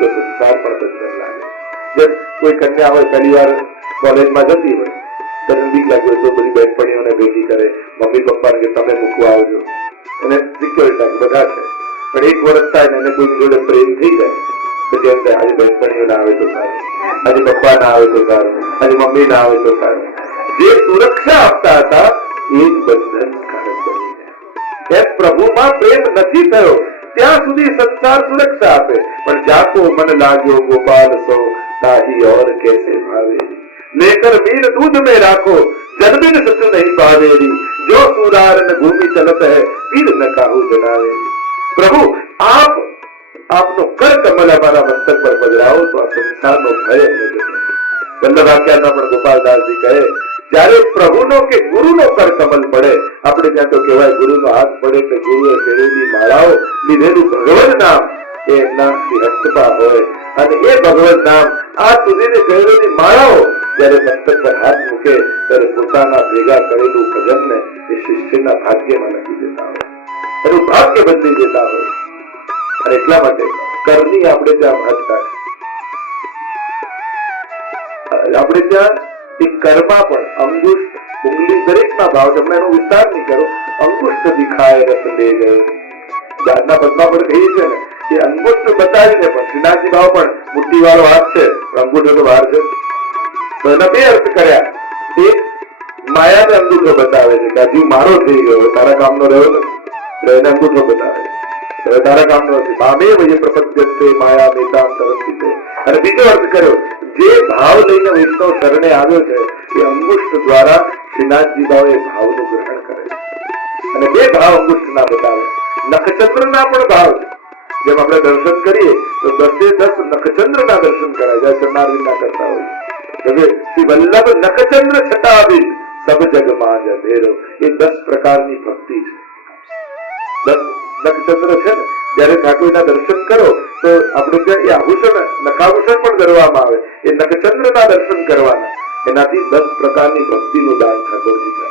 તો સંસાર પણ બંધન લાગે. જેમ કોઈ કન્યા હોય પહેલી વાર કોલેજમાં જતી હોય તો બીક લાગે તો બધી બહેનપણીઓને ભેગી કરે, મમ્મી પપ્પાને કે તમે મૂકવા આવજો, એને સિક્યોરિટી લાગે બધા છે. પણ એક વર્ષ થાય ને એને કોઈ જોડે પ્રેમ થઈ જાય પછી એમ થાય આજે બહેનપણીઓ ના આવે તો સારું, આજે પપ્પા ના આવે તો સારું, આજે મમ્મી ના આવે તો સારું. જે સુરક્ષા આપતા હતા એ જ બંધનકારક બની જાય. એમ પ્રભુમાં પ્રેમ નથી થયો ત્યાં સુધી સંસાર સુરક્ષા આપે, પણ જાતો મન લાગ્યો ગોપાલ સો તાહી और कैसे भावे, लेकर मीन दूध में राखो जन्मिन सच नहीं पावेरी, जो सुरार न भूमि चलत है पीर न काहू जनावे. प्रभु आप आपनो कर कमल हमारा मस्तक पर पधराओ तो આ સંસારનો ભય અમને જતો. વલ્લભાખ્યાનમાં પણ ગોપાલદાસજી કહે જ્યારે પ્રભુનો કે ગુરુનો કર કમલ પડે, આપણે ત્યાં તો કહેવાય ગુરુનો હાથ પડે કે ગુરુએ ફેરેલી માળાઓ લીધેલું ભગવદ નામ એ એમના હસ્તપા હોય, અને એ ભગવદ નામ આ સુધીની ફેરેલી માળાઓ જ્યારે મસ્તક પર હાથ મૂકે ત્યારે પોતાના ભેગા કરેલું ભજનને એ શિષ્યના ભાગ્યમાં લખી દેતા હોય, એનું ભાગ્ય બદલી દેતા હોય. અને એટલા માટે કરની આપણે ત્યાં મહત્તા છે. આપણે ત્યાં એક કર્મા પણ અંગુષ્ઠ ઉંગલી દરેકના ભાવ છે. એનો વિસ્તાર નહીં કરો. અંગુષ્ઠ દિખાય રસ દે ગયો, જાતના પદમાં પણ કહી છે ને કે અંગુષ્ઠ બતાવીને પણ શ્રીનાથજી ભાવ પણ મુઠ્ઠી વાળો હાથ છે અંગૂઠો તો બહાર છે. તો એના બે અર્થ કર્યા. એક માયાને અંગૂઠો બતાવે છે કે હજી મારો થઈ ગયો, તારા કામનો રહ્યો નથી, એને અંગૂઠો બતાવે છે તારા કામનો નથી. મામે વયે પ્રપદ્યતે માયા મેતામ તરસ્તી. અને બીજો અર્થ કર્યો જે ભાવ લઈને વૈષ્ણવ શરણે આવ્યો છે એ અંગુષ્ઠ દ્વારા શ્રીનાથજી ભાવ એ ભાવનું ગ્રહણ કરે છે. અને બે ભાવ અંગુષ્ઠ ના બતાવે. નખચંદ્ર ના પણ ભાવ છે. જેમ આપણે દર્શન કરીએ તો 10 નખચંદ્ર ના દર્શન કરાય જાય ચરણારવિંદ ના કરતા હોય. શ્રી વલ્લભ નખચંદ્ર છટાબિન સબ જગમાં અંધેરો, એ 10 પ્રકારની ભક્તિ છે. 10 નખચંદ્ર છે ને જયારે ઠાકોરના દર્શન કરો તો આપણે ત્યાં એ આભૂષણ નખાભૂષણ પણ ધરવામાં આવે. એ નખચંદ્ર ના દર્શન કરવાના, એનાથી 10 પ્રકારની ભક્તિનું દાન ઠાકોરજી કરે.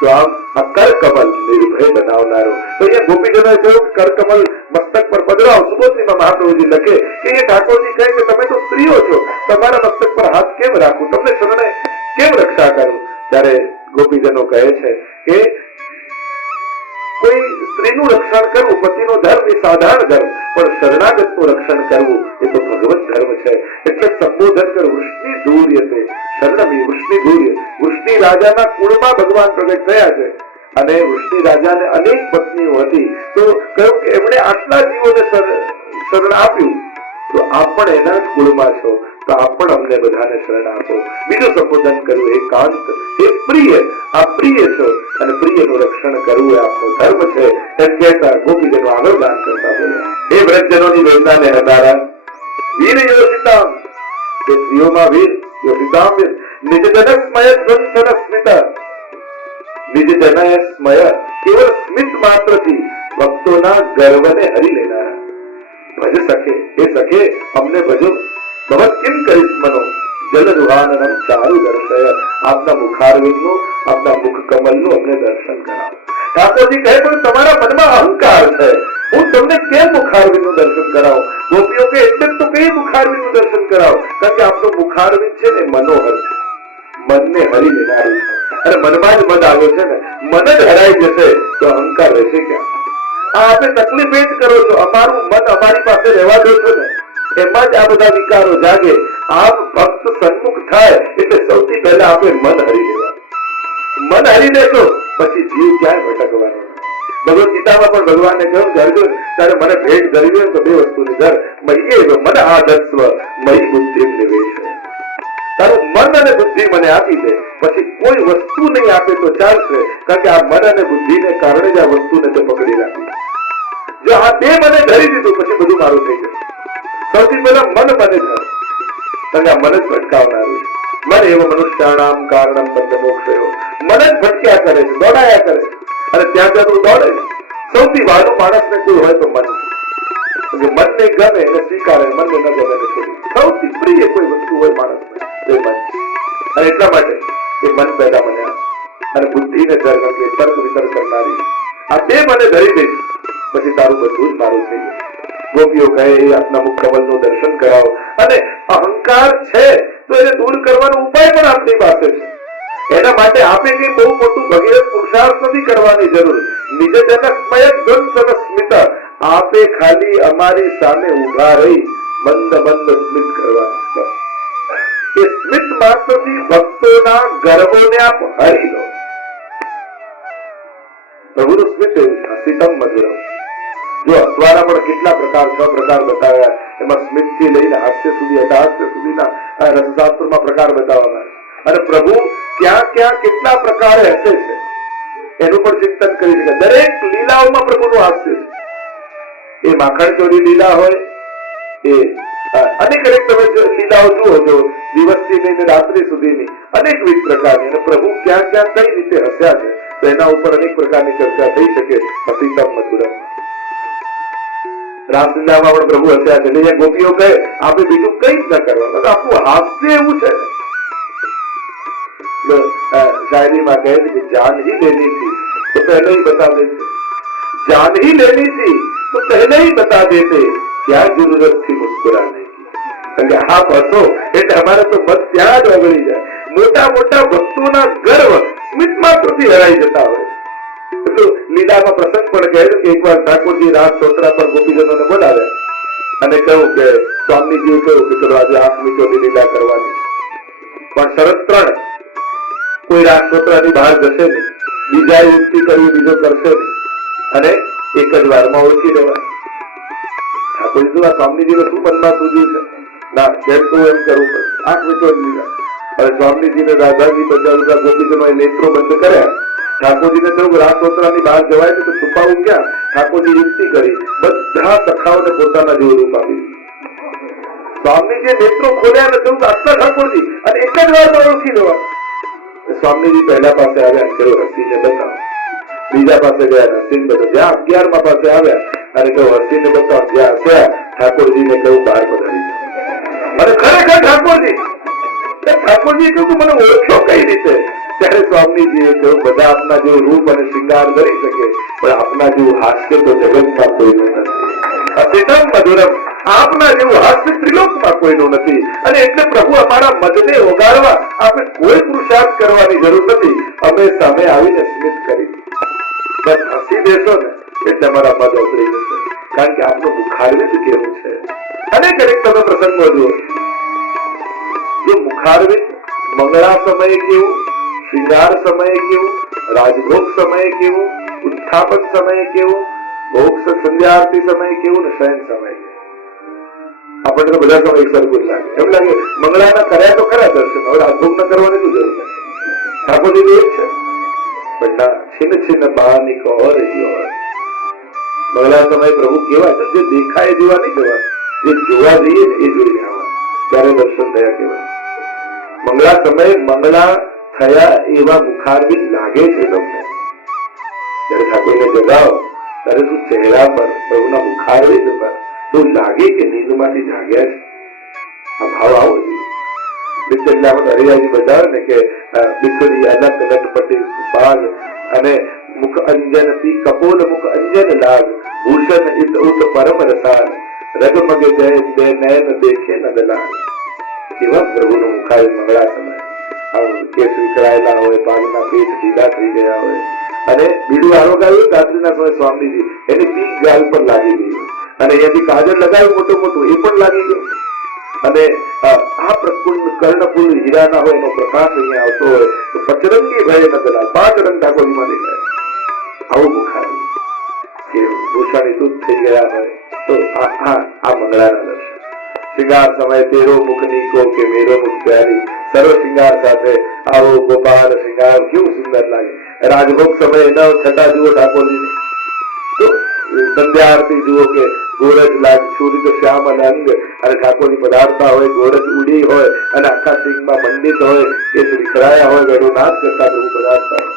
તો આમ આ કરકમલ નિર્ભય બનાવનારો. તો અહીંયા ગોપીજનોએ કહ્યું કે કરકમલ મસ્તક પર પધરાવો. સુબોધનીમાં મહાપ્રભુજી લખે કે એ ઠાકોરજી કહે કે તમે તો સ્ત્રીઓ છો, તમારા મસ્તક પર હાથ કેમ રાખું, તમને શરણે કેમ રક્ષા કરું. ત્યારે ગોપીજનો કહે છે કે કોઈ સ્ત્રીનું રક્ષણ કરવું પતિનો ધર્મ એ સાધારણ ધર્મ, પણ શરણાગતનું રક્ષણ કરવું એ તો ભગવત ધર્મ છે. એટલે સંબોધન કર વૃષ્ણિ ધૂર્યતે શરણમી વૃષ્ણિ ધૂર્ય. વૃષ્ણિ રાજાના કુળમાં ભગવાન પ્રગટ થયા છે અને વૃષ્ણિ રાજાને અનેક પત્નીઓ હતી. તો કહ્યું કે એમણે આટલા જીવોને શરણ આપ્યું, તો આપ પણ એના કુળમાં છો, તો આપ પણ અમને બધાને શરણ આપો. બીજું સંબોધન કર્યું હે કાંત હે પ્રિય, આપ પ્રિય છો અને પ્રિયનું રક્ષણ કરવું એ આપનો ધર્મ છે. એમ કહેતા ગોપીજનો આગળ ગાન કરતા બોલ્યા હે વ્રજજનોની વેદનાને હતારા વીર યોષિતામ, કે સ્ત્રીઓમાં વીર યોષિતામ નિજ જન સ્મય ધ્વંસન સ્મિતા. નિજ જનય સ્મય કેવળ સ્મિત માત્રથી ભક્તોના ગર્વને હરી લેનારા. ભજ સખે હે સખે અમને ભજો ભવત કિમ કરીશ મનો જલ રૂહાનનમ ચારુ દર્શય. આપના મુખારવિંદનું આપના મુખ કમલનું અમને દર્શન કરાવો. ઠાકોરજી કહે પણ તમારા મનમાં અહંકાર છે, હું તમને કેમ મુખારવિંદનું દર્શન કરાવું. ગોપીઓ કે એટલે તો કઈ મુખારવિંદનું દર્શન કરાવો, કારણ કે આપનું મુખારવિંદ છે ને મનોહર છે, મનને હરી લેનારું છે. અને મનમાં જ મન આવ્યો છે ને, મન જ હરાઈ જશે તો અહંકાર રહેશે ક્યાં. આપે તકલીફ એ જ કરો છો, અમારું મન અમારી પાસે રહેવા દો છો ને, એમાં જ આ બધા વિકારો જાગે. આપ ભક્ત સન્મુખ થાય એટલે સૌથી પહેલા આપણે મન હરી લેવા. મન હરી લેશો પછી જીવ ક્યાંય ભટકવાનો. ભગવદ ગીતામાં પણ ભગવાનને કહ્યું કે અર્જુન તારે મને ભેટ ધરવી હોય તો બે વસ્તુની ધર, મય્યે મન આદત્વ મયી બુદ્ધિ નિવેશ. તારું મન અને બુદ્ધિ મને આપી દે, પછી કોઈ વસ્તુ નહીં આપે તો ચાલશે, કારણ કે આ મન અને બુદ્ધિને કારણે જ આ વસ્તુને તે પકડી રાખી. જો આ બે મને ધરી દીધું પછી બધું મારું થઈ જશે. સૌથી પહેલા મન મને ધર, કારણ કે આ મન જ ભટકાવનારું છે. મન એવો મનુષ્યાણામ કારણમ બંધ મોક્ષયો. મન જ ભટક્યા કરે છે, દોડાયા કરે છે, અને ત્યાં ત્યાં દોડે છે. સૌથી વાળું માણસને કોઈ હોય તો મન, મનને ગમે એને સ્વીકારે, મનને ન ગમે એને છોડી. સૌથી પ્રિય કોઈ વસ્તુ હોય માણસને એ મન. અને એટલા માટે એ મન પેદા બન્યા અને બુદ્ધિને ધર, કે તર્ક વિતર્ક કરનારી. આ બે મને ધરી દઈશ પછી તારું બધું જ મારું થઈ જશે. ગોપીઓ કહે આપના મુખ કમલનું દર્શન કરાવો. અને અહંકાર છે તો એને દૂર કરવાનો ઉપાય પણ આપણી પાસે છે. એના માટે આપે કઈ બહુ મોટું ભગીરથ પુરુષાર્થ નથી કરવાની જરૂર. નિજ જન સ્મય સ્મિત, આપે ખાલી અમારી સામે ઉભા રહી મંદ મંદ સ્મિત કરવાની. એ સ્મિત માત્રથી ભક્તોના ગર્વોને આપ હરી લો. પ્રભુનું સ્મિત હસીતમ મધુરમ. જો અખબારા પણ કેટલા પ્રકાર, 6 પ્રકાર બતાવ્યા. એમાં સ્મિત થી લઈને હાસ્ય સુધી, હાસ્ય સુધીના રસશાસ્ત્રમાં પ્રકાર બતાવવામાં આવે. અને પ્રભુ ક્યાં ક્યાં કેટલા પ્રકારે હસે છે એનું પણ ચિંતન કરી શકાય. દરેક લીલાઓમાં પ્રભુનું હાસ્ય છે. એ માખણ ચોરી લીલા હોય, એ અનેક અનેક તમે લીલાઓ જુઓ છો, દિવસથી લઈને રાત્રિ સુધીની અનેકવિધ પ્રકારની. અને પ્રભુ ક્યાં ક્યાં કઈ રીતે હસ્યા છે તો એના ઉપર અનેક પ્રકારની ચર્ચા થઈ શકે. હસીતમ મધુરમ. રાસલીલામાં પણ પ્રભુ હસ્યા છે. એટલે ગોપીઓ કહે આપણે બીજું કઈ જ ન કરવાનું, આપણું હાસ્ય એવું છે. શાયરીમાં કહે છે કે જાન ही लेनी थी तो पहले ही बता देते, जान ही लेनी थी तो पहले ही बता देते, क्या जरूरत थी मुस्कुराने की. કારણ કે આપ હસો એટલે અમારે તો બસ ત્યાં જ ઓગળી જાય. મોટા મોટા ભક્તોના ગર્વ સ્મિત માત્રથી હરાઈ જતા હોય. એટલું લીલામાં પ્રસંગ પણ કહે છે કે એકવાર ઠાકોરજી રાસ સોતરા પર ગોપીજનોને બોલાવ્યા અને કહ્યું કે સ્વામીજીએ કહ્યું કે ચલો આજે આંખ મીચોની લીલા કરવાની, પણ શરત 3, કોઈ રાસ સોતરાની બહાર જશે નહીં, બીજા યુક્તિ કરવી, બીજો કરશે નહીં, અને એક જ વારમાં ઓળખી લેવા. ઠાકોરજી આ સ્વામીજીને શું મનમાં સૂઝ્યું છે? ના, જેમ કહું એમ કરવું પડે. આંખ મીચોની લીલા. હવે સ્વામીજીને રાધાજી બચાવતા ગોપીજનોએ નેત્રો બંધ કર્યા. ઠાકોરજીને કહ્યું કે રાસ સોતરાની બહાર જવાય તો છુપાવું ક્યાં? ઠાકોરજી યુક્તિ કરી, બધા સખાઓને પોતાના જેવું રૂપ આપી. સ્વામીજીએ નેત્રો ખોલ્યા અને કહ્યું કે આટલા ઠાકોરજી, અને એક જ વારમાં ઓળખી લેવા. સ્વામીજી પહેલા પાસે આવ્યા, કહ્યું હસીને બતાવો. બીજા પાસે ગયા, હસીને બતાવો. જ્યાં 11મા પાસે આવ્યા અને કહ્યું હસીને બતાવો. જ્યાં હસ્યા ઠાકોરજીને કહ્યું બહાર પધારી જાઓ. અને ખરેખર ઠાકોરજી કહ્યું મને ઓળખ્યો કઈ રીતે? ત્યારે સ્વામીજીએ કહ્યું બધા આપના જેવું રૂપ અને શૃંગાર કરી શકે, પણ આપના જેવું હાસ્ય તો જગતમાં કોઈનું નથી. હસીતમ મધુરમ. આપના જેવું હાસ્ય ત્રિલોકમાં કોઈનું નથી. અને એટલે પ્રભુ અમારા મદને ઓગાળવા આપણે કોઈ પુરુષાર્થ કરવાની જરૂર નથી. અમે સામે આવીને સ્મિત કરી બસ હસી દેશો ને એટલે અમારા મદ ઓગળી જશે. કારણ કે આપનું મુખારવિંદ કેવું છે. અને દરેક તમે પ્રસંગો જુઓ, જો મુખારવિંદ મંગળા સમયે કેવું, શ્રૃંગાર સમયે કેવું, રાજભોગ સમયે કેવું, ઉત્થાપન સમયે કેવું, ભોગ સંધ્યા આરતી સમયે કેવું, ને શયન સમયે કેવું. આપણને તો બધા સમય સરખું લાગે. એમ લાગે મંગળાના કર્યા તો ખરા દર્શન, હવે રાજભોગ ન કરવાની શું જરૂર? ઠાકોરજી તો એક છે, પણ છીન છીન બહાની ઓર મંગળા સમયે પ્રભુ કેવા છે? જે દેખાય જેવા નહીં જવા, જે જોવા જઈએ ને એ જોઈને આવવા, ત્યારે દર્શન થયા કેવા. મંગળા સમયે મંગળા થયા એવા મુખારવિંદ લાગે છે તમને. જયારે ઠાકોરને જગાવો ત્યારે શું ચહેરા પર, પ્રભુના મુખારવિંદ પર તો લાગે કે નીંદમાંથી જાગ્યા છે. આ ભાવ આવો જોઈએ. એટલે આપણે હરિયાજી બતાવે ને કે દીકરી અલગ લટપટી સુપાગ અને મુખ અંજન પી કપોલ મુખ અંજન લાગ ભૂષણ ઇત ઉત પરમ રસાલ રગમગે જય બે નયન દેખે નદલાલ. એવા પ્રભુનું મુખારવિંદ મંગળા સમય કેસ વિકળાયેલા હોય, પાગના પેટ ઢીલા થઈ ગયા હોય, અને બીડું આરોગાવ્યું રાત્રિના સમય સ્વામીજી એની પીક ગાલ પર લાગી ગઈ, અને અહીંયાથી કાજળ લગાવ્યું મોટું મોટું, એ પણ લાગી ગયું. અને આ પ્રકુંડ કર્ણપુર હીરાના હોય એનો પ્રકાશ અહીંયા આવતો હોય તો પચરંગી ભય નદલા 5 રંગ ઠાકોરજીમાં દેખાય. આવું મુખારવિંદ કે ભૂષાણીભૂત થઈ ગયા હોય તો આ મંગળાના દર્શન. શ્રૃંગાર સમય તેરો મુખ નીકો કે મેરો મુખ પ્યારી, સર્વ શ્રૃંગાર સાથે આવો ગોપાલ શ્રૃંગાર કેવું સુંદર લાગે. રાજભોગ સમયે 9 છટા જુઓ ઠાકોરજીને, તો સંધ્યા આરતી જુઓ કે ગોરજ લાગ છૂરી તો શ્યામ અને અંગ, અને ઠાકોરજી પધારતા હોય, ગોરજ ઉડી હોય અને આખા સિંહમાં મંડિત હોય, કેસ વિખરાયા હોય, વેણુ નાદ કરતા પ્રભુ પધારતા હોય,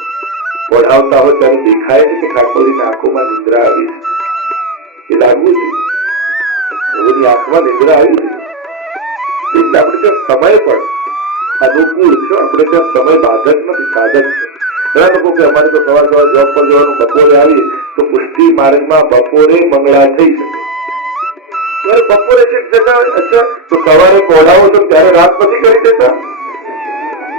ઓઢાવતા હોય ત્યારે દેખાય છે કે ઠાકોરજીની આંખોમાં નિદ્રા આવી છે. એ લાગવું જોઈએ, પ્રભુની આંખમાં નિદ્રા આવી છે. એટલે આપણે ત્યાં સમય પણ અનુકૂળ છે, આપણે ત્યાં સમય બાધક નથી, સાધક છે. ઘણા લોકો કે અમારે તો સવાર સવાર જોબ પર જવાનું, બપોરે આવીએ તો પુષ્ટિ માર્ગમાં બપોરે મંગળા થઈ શકે. બપોરે છે અચ્છા તો સવારે પહોંચાવો છો ત્યારે રાત પછી કરી દેતા.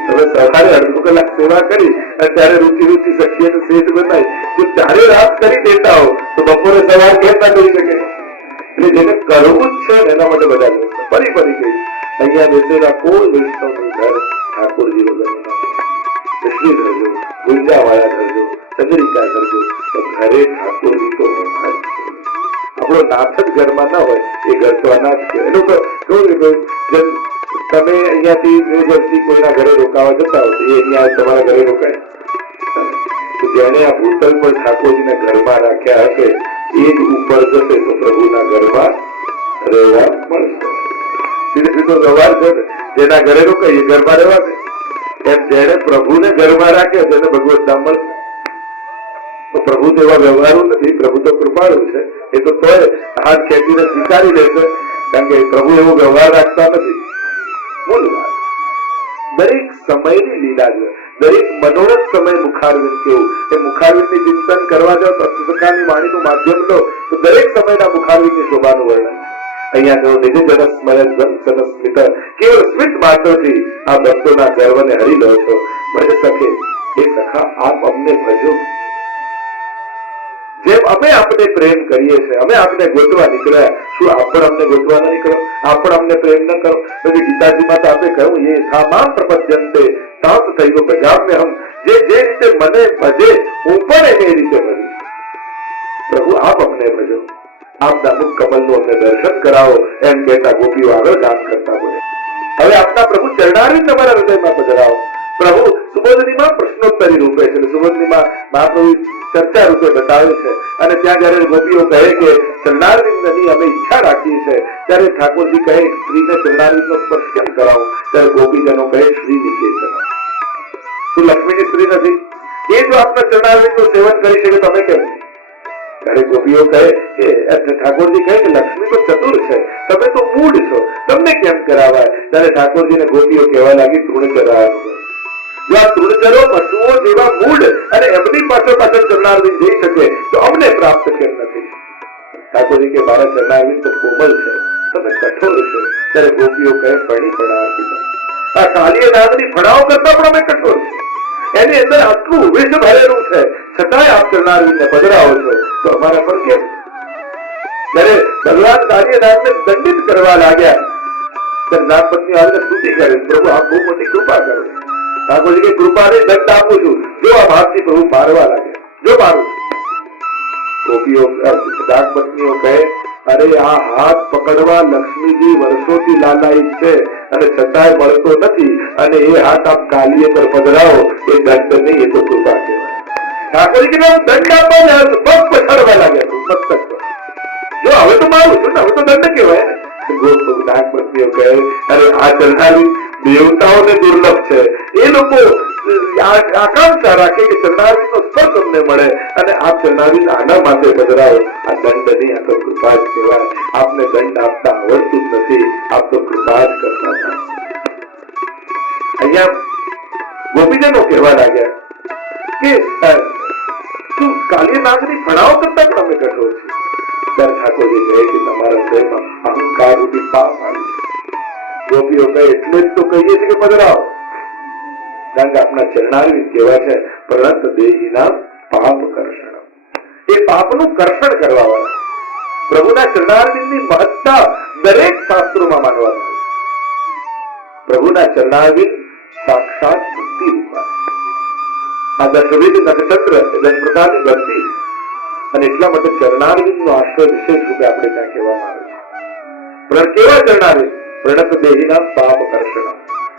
તમે સવારે અડધો કલાક સેવા કરી અને ત્યારે રુચિ રુચિ સખી અને શેઠ બનાવી તો ત્યારે રાત કરી દેતા હો તો બપોરે સવાર કેમ ના કરી શકે? એટલે જેને કરવું જ છે એના માટે બધા ફરી ફરી ગઈ. અહીંયા બેસેલા કોઈ વૈષ્ણવનું ઘર ઠાકોરજી વગરનું શ્રી કરજો, ગુંજાવાળા કરજો, ચંદ્રિકા કરજો, તો ઘરે ઠાકોરજી તો આપણો નાથ જ ઘરમાં ના હોય એ ઘર તો અનાથ છે. એ લોકો તમે અહીંયાથી ન્યુજર્સી કોઈના ઘરે રોકાવા જતા હોય એ અહીંયા તમારા ઘરે રોકાય તો જેને આ ભૂતલ પર ઠાકોરજીના ઘરમાં રાખ્યા હશે એ જ ઉપર જશે તો પ્રભુના ઘરમાં રહેવા મળશે. સીધો સીધો વ્યવહાર છે ને, જેના ઘરે રોકાય એ ઘરમાં રહેવા દે. એમ જેને પ્રભુને ઘરમાં રાખે તેને ભગવત ધામ મળશે. તો પ્રભુ તો એવા વ્યવહારો નથી, પ્રભુ તો કૃપાળુ છે. એ તો તોય હાથ ખેંચીને સ્વીકારી લેશે કારણ કે પ્રભુ એવો વ્યવહાર રાખતા નથી. મૂળ વાત દરેક સમયની લીલા છે. દરેક મનોરથ સમય મુખારવિંદ કેવું એ મુખારવિંદની ચિંતન કરવા જાવ તો અષ્ટસખાની વાણીનું માધ્યમ લો તો દરેક સમયના મુખારવિંદની શોભાનું વર્ણન. અહીંયા જો નિજ જનસ્મિત કેવળ સ્મિત માત્રથી આ ભક્તોના ગર્વને હરી લો છો. ભજ સખે એ સખા આપ અમને ભજો. જેમ અમે આપને પ્રેમ કરીએ છીએ, અમે આપને ગોતવા નીકળ્યા, શું આપ પણ અમને ગોતવા ન નીકળો? આપ પણ અમને પ્રેમ ન કરો? પછી ગીતાજીમાં તો આપણે કહ્યું એ સામામ પ્રપદ્યંતે તાંત થયો પ્રજામ્ય હમ. જે રીતે મને ભજે હું પણ એને એ રીતે ભજીશ. પ્રભુ આપ અમને ભજો, આપના મુખ કમલનું અમને દર્શન કરાવો એમ કહેતા ગોપીઓ આગળ ગાન કરતા બોલે. હવે આપના પ્રભુ ચરણારવિંદ તમારા હૃદયમાં પધરાવો. પ્રભુ સુબોધનીમાં પ્રશ્નોત્તરી રૂપે છે, સુબોધનીમાં મહાપ્રભુ ચર્ચા રૂપે બતાવે છે. અને ત્યાં જયારે ગોપીઓ કહે કે ચરણારવિંદની અમે ઈચ્છા રાખીએ છીએ ત્યારે ઠાકોરજી કહે સ્ત્રીને ચરણારવિંદનો સ્પર્શ કેમ કરાવો? ત્યારે ગોપીજનો કહે શ્રી નિકેતન. તું લક્ષ્મીની સ્ત્રી નથી? એ જો આપના ચરણારવિંદનું સેવન કરી શકે તમે કેમ? ત્યારે ગોપીઓ કહે કે ઠાકોરજી કહે કે લક્ષ્મી તો ચતુર છે, તમે તો મૂળ છો, તમને કેમ કરાવાય? ત્યારે ઠાકોરજીને ગોપીઓ કહેવા લાગી તૃણચરાનું. જો આ તૃણચરો પશુઓ જેવા મૂળ અને એમની પાછળ પાછળ ચરણારવિંદ જઈ શકે તો અમને પ્રાપ્ત કેમ નથી? ઠાકોરજી કે મારા ચરણારવિંદ તો કોમલ છે, તમે કઠોર છે. ત્યારે ગોપીઓ કહે ફણી ફણાવતી આ કાલીય નાગની ફણાઓ કરતા પણ અમે કઠોર છે. એની અંદર આટલું વિષ ભરેલું છે છતાંય આપ ચરણારવિંદને પધરાવો છો તો અમારા પર કેમ? જયારે ભગવાન કાલીય નાગને દંડિત કરવા લાગ્યા નાગ પત્ની આવીને સ્તુતિ કરે પ્રભુ આપ બહુ મોટી કૃપા કરો. ઠાકોરજી કે કૃપા નહીં દંડ આપું છું. જો આ ભાવથી પ્રભુ મારવા લાગે જો મારું. ગોપીઓ નાગ પત્નીઓ કહે અરે આ હાથ પકડવા લક્ષ્મીજી વર્ષોથી લાલાયિત છે અને છતાંય મળતો નથી અને એ હાથ આપ કાલીએ પર પધરાવો એ દંડ નહીં, એ તો કૃપા કહેવાય. ઠાકોરજી કે દંડ આપવા પગ પછાડવા લાગ્યા મસ્તક પર. જો હવે તો મારું છું ને, હવે તો દંડ કહેવાય ને. નાગ પત્નીઓ કહે અરે આ ચરણારવિંદ દેવતાઓને દુર્લભ છે. એ લોકો આકાંક્ષા રાખે કે ચરણારવિંદનો સ્પર્શ અમને મળે અને આપ ચરણારવિંદ આના માટે પધરાવો. આ દંડ નહીં, આ તો કૃપા જ કહેવાય. આપને દંડ આપતા આવડતું જ નથી, આપ તો કૃપા જ કરતા હતા. અહીંયા ગોપીજનો કહેવા લાગ્યા કે શું કાલીય નાગની ફણાઓ કરતા પણ અમે કઠોર છીએ? ત્યારે ઠાકોરજી કહે કે તમારા હૃદયમાં અહંકાર રૂપી પાપ આવ્યું છે. ગોપીઓ કહે એટલે જ તો કહીએ છીએ કે પધરાવો. કારણ કે આપણા ચરણારવિંદ કેવા છે પ્રણત દેહીના પાપ કર્ષણ. એ પાપનું કર્ષણ કરવા વાળા. પ્રભુના ચરણારવિંદની મહત્તા દરેક શાસ્ત્રોમાં માનવામાં આવે. પ્રભુના ચરણારવિંદ સાક્ષાત ભક્તિ રૂપા. આ દશવિધ નક્ષત્ર દસ પ્રકારની ભક્તિ અને એટલા માટે ચરણારવિંદનો આશ્રય વિશેષ રૂપે આપણે ત્યાં કહેવામાં આવે છે. પણ કેવા ચરણારવિંદ? પ્રણત દેહીના પાપ કર્ષણ.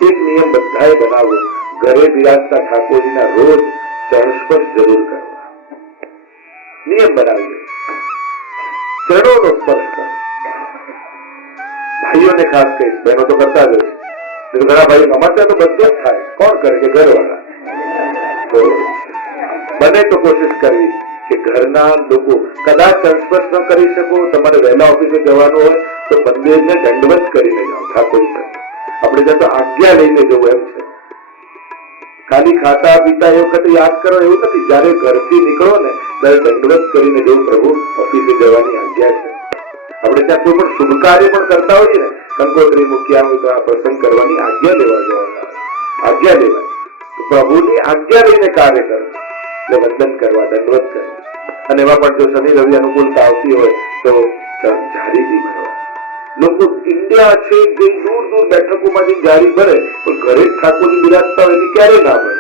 એક નિયમ બધાએ બનાવવો, ઘરે બિરાજતા ઠાકોરજીના રોજ ચરણ સ્પર્શ જરૂર કરવા. નિયમ બનાવી ચરણોનો સ્પર્શ કરો. ભાઈઓને ખાસ કહીશ, બહેનો તો કરતા જ છે. ઘણા ભાઈ અમારે તો બધું જ થાય. કોણ કરે કે ઘરવાળા? તો બને તો કોશિશ કરવી કે ઘરના લોકો કદાચ ચરણ સ્પર્શ ન કરી શકો, તમારે વહેલા ઓફિસે જવાનું હોય તો મંદિરને દંડવત કરીને જાઓ. ઠાકોરજી આપણે ત્યાં તો આજ્ઞા લઈને જવું એમ છે. ખાલી ખાતા પીતા એ વખતે યાદ કરો એવું નથી. જયારે ઘરથી નીકળો ને ત્યારે દંડવત કરીને જવું. પ્રભુ ઓફિસે જવાની આજ્ઞા છે. આપણે ત્યાં કોઈ પણ શુભ કાર્ય પણ કરતા હોઈએ ને, કંકોત્રી મૂક્યા હોય તો આ પ્રસંગ કરવાની આજ્ઞા લેવા જવામાં આવે, આજ્ઞા લેવાય. પ્રભુની આજ્ઞા લઈને કાર્ય કરો, એટલે વંદન કરવા, દંડવત કરે. અને એમાં પણ જો શનિ રવિ અનુકૂળતા આવતી હોય તો જારીજી ભરવા. લોકો ઇન્ડિયા છે જે દૂર દૂર બેઠકોમાંથી જારી ભરે, પણ ઘરે ઠાકોરજી બિરાજતા હોય ક્યારે ના ભરે?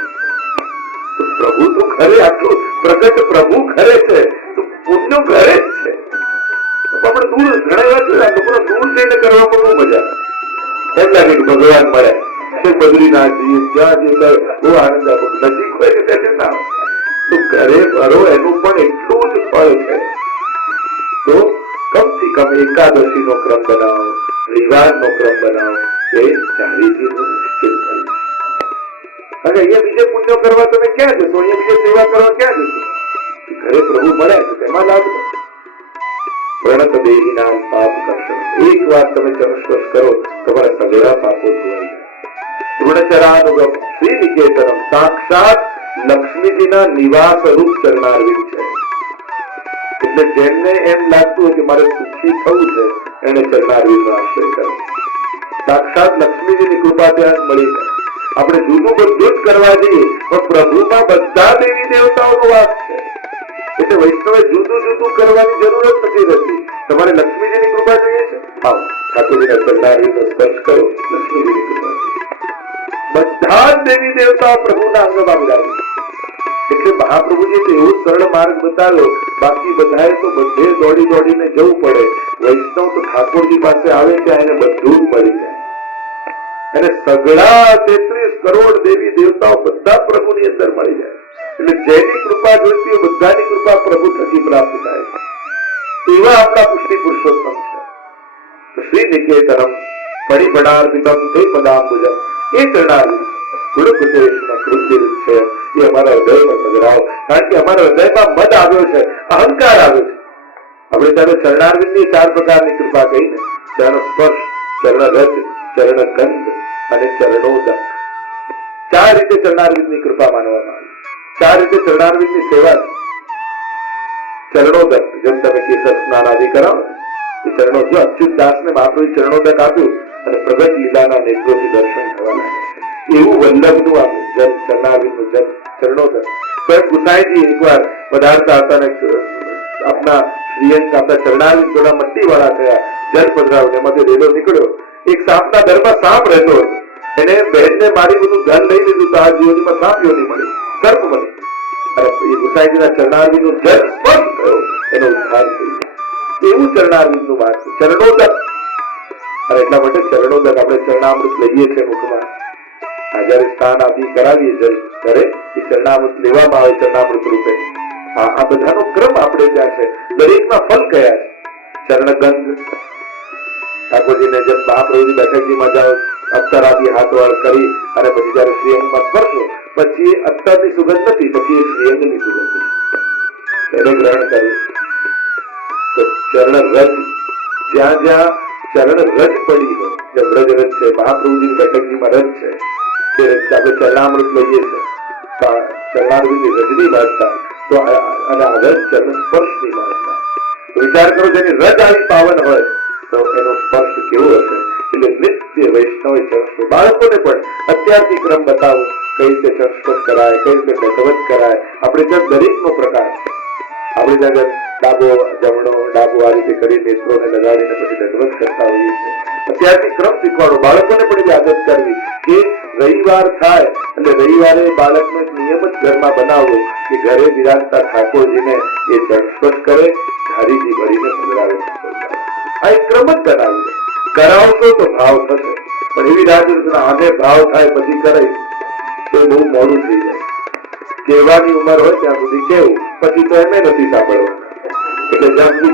પ્રભુ તો ઘરે, આટલું પ્રગટ પ્રભુ ઘરે છે તો પુણ્ય ઘરે જ છે. આપણે દૂર ઘણા એવા છે લોકોને દૂર જઈને કરવામાં બહુ મજા એમ લાગે કે ભગવાન મળ્યા છે. બદ્રીનાથજી જ્યાં જે બહુ આનંદ આપો, નજીક હોય કે તેને ના તો ઘરે ભરો એનું પણ એટલું જ ફળ છે. તો કમથી કમ એકાદશી નો ક્રમ બનાવો, રવિવાર નો ક્રમ બનાવો, એ ચારીથી નું નિશ્ચિત ફળ. અને અહીંયા બીજે પુણ્યો કરવા તમે ક્યાં જશો? અહીંયા બીજે સેવા કરવા ક્યાં જશો? ઘરે પ્રભુ મળ્યા છે તેમાં લાભ લો. પ્રણત દેહી નામ પાપ કરશો. એક વાર તમે ચરણ સ્પર્શ કરો, તમારા સગળા પાપો ધોવાઈ જાય. ઋણચરાનુગમ શ્રી નિકેતનમ સાક્ષાત લક્ષ્મીજીના નિવાસ રૂપ ચરણારવિંદ છે. એટલે જેમને એમ લાગતું હોય કે મારે સુખી થવું છે, એને ચરણારવિંદનો આશ્રય કરો. સાક્ષાત લક્ષ્મીજીની કૃપા ત્યાં મળી જાય. આપણે જુદું બધું જ કરવા જઈએ, પણ પ્રભુમાં બધા દેવી દેવતાઓનો વાસ છે. એટલે વૈષ્ણવે જુદું જુદું કરવાની જરૂરત નથી રહેતી. તમારે લક્ષ્મીજીની કૃપા જોઈએ છે, આવો ઠાકોરજીના ચરણારવિંદનો સ્પર્શ કરો, લક્ષ્મીજીની કૃપા. બધા જ દેવી દેવતાઓ પ્રભુના અંગમાં બિરાજે. એટલે મહાપ્રભુજી તો એવો સરળ માર્ગ બતાવ્યો. બાકી બધાએ તો બધે દોડી દોડીને જવું પડે. વૈષ્ણવ તો ઠાકોરજી પાસે આવે ત્યાં એને બધું જ મળી જાય. અને સગળા 33 કરોડ દેવી દેવતાઓ બધા પ્રભુની અંદર મળી જાય. એટલે જેની કૃપા જોઈતી હોય બધાની કૃપા પ્રભુ થકી પ્રાપ્ત થાય. એવા આપણા પુષ્ટિ પુરુષોત્તમ છે. શ્રી નિકેતનમ પરિબળાર્પિતમ તે પદાંબુજમ. એ ચરણાર્પિત ગુરુકુટેશના કૃત્ય છે. એ અમારા હૃદયમાં પધરાવો. કારણ કે અમારા હૃદયમાં મદ આવ્યો છે, અહંકાર આવ્યો છે. આપણે ત્યારે ચરણાર્વિંદની 4 પ્રકારની કૃપા કહીને, ચરણ સ્પર્શ, ચરણ રજ, ચરણ ગંધ અને ચરણોદક. 4 રીતે ચરણાર્વિંદની કૃપા માનવામાં આવે. 4 રીતે ચરણાર્વિંદની સેવા. ચરણોદક, જેમ તમે કેસર સ્નાન આદિ કરાવો એ ચરણોદક. અચ્યુત દાસને મહાપ્રભુ ચરણોદક આપ્યું અને પ્રગટ લીલાના નેત્રોથી દર્શન થવા લાગ્યા. એવું વલ્લભનું આપ્યું જન, ચરણાર્વિંદનું જન ચરણોદક. સ્વયં ગુસાઈજી એકવાર પધારતા હતા ને આપના શ્રીયંક આપણા ચરણાર્વિંદ થોડા મટ્ટી વાળા થયા, જલ પધરાવ્યું, એમાંથી રેલો નીકળ્યો. એક સાપના દરમાં સાપ રહેતો હતો. એને બહેનને મારી બધું ધન લઈ લીધું તો આ જીવનમાં સાપ યોની મળી, સર્પ મળી. અને એ ગુસાઈજીના ચરણાર્વિંદનું જલ સ્પર્શ થયો, એનો ઉદ્ધાર થયો. એવું ચરણાર્વિંદનું વાત છે, ચરણોદક. અને એટલા માટે ચરણોદક આપણે ચરણામૃત લઈએ છીએ મુખમાં. આ જયારે સ્નાન આદિ કરાવીએ ત્યારે એ ચરણામૃત લેવામાં આવે ચરણામૃત રૂપે. આ બધાનો ક્રમ આપણે ત્યાં છે. દરેકના ફલ કયા છે? ચરણગંધ, ઠાકોરજીને જેમ મહાપ્રભુજી બેઠકજીમાં જાઓ, અત્તર આદિ હાથવાળ કરી અને પછી જયારે શ્રીઅંગમાં સ્પર્શો, પછી એ અત્તરની સુગંધ નથી, પછી એ શ્રીઅંગની સુગંધ એને ગ્રહણ કરવું. તો ચરણ રજ, જ્યાં જ્યાં ચરણ રજ પડી હોય, જેમ વ્રજ રજ છે, મહાપ્રભુજીની બેઠકજીમાં રજ છે, તે આપણે ચરણામૃત લઈએ છીએ, ચરણામૃતની રજની વાર્તા, તો અને આ રજ ચરણ સ્પર્શની વાર્તા. વિચાર કરો, જેની રજ આવી પાવન હોય તો એનો સ્પર્શ કેવો હશે? એટલે નિત્ય વૈષ્ણવ ચરણ, બાળકોને પણ અત્યારથી ક્રમ બતાવો, કઈ રીતે ચરણ સ્પર્શ કરાય, કઈ રીતે દંડવત કરાય. આપણે ત્યાં દરેકનો પ્રકાર છે. આપણે ત્યાં ડાબો જમણો ડાબો આ રીતે કરી નેત્રોને લગાડીને પછી દંડવત કરતા હોઈએ છીએ. અત્યારથી ક્રમ શીખવાડો. બાળકોને પણ એ આદત કરવી કે રવિવાર થાય એટલે રવિવારે બાળકનો એક નિયમ જ ઘરમાં બનાવવો કે ઘરે બિરાજતા ઠાકોરજીને એ ચરણ સ્પર્શ કરે, ધારીજી ભરીને પધરાવે. આ એક ક્રમ જ બનાવી કરાવશો તો ભાવ થશે. પણ એવી રાહ આને ભાવ થાય પછી કરે તો બહુ મોડું થઈ જાય. કહેવાની ઉંમર હોય ત્યાં સુધી કેવું, પછી તો એમે નથી સાંભળવાનું. એટલે જ્યાં સુધી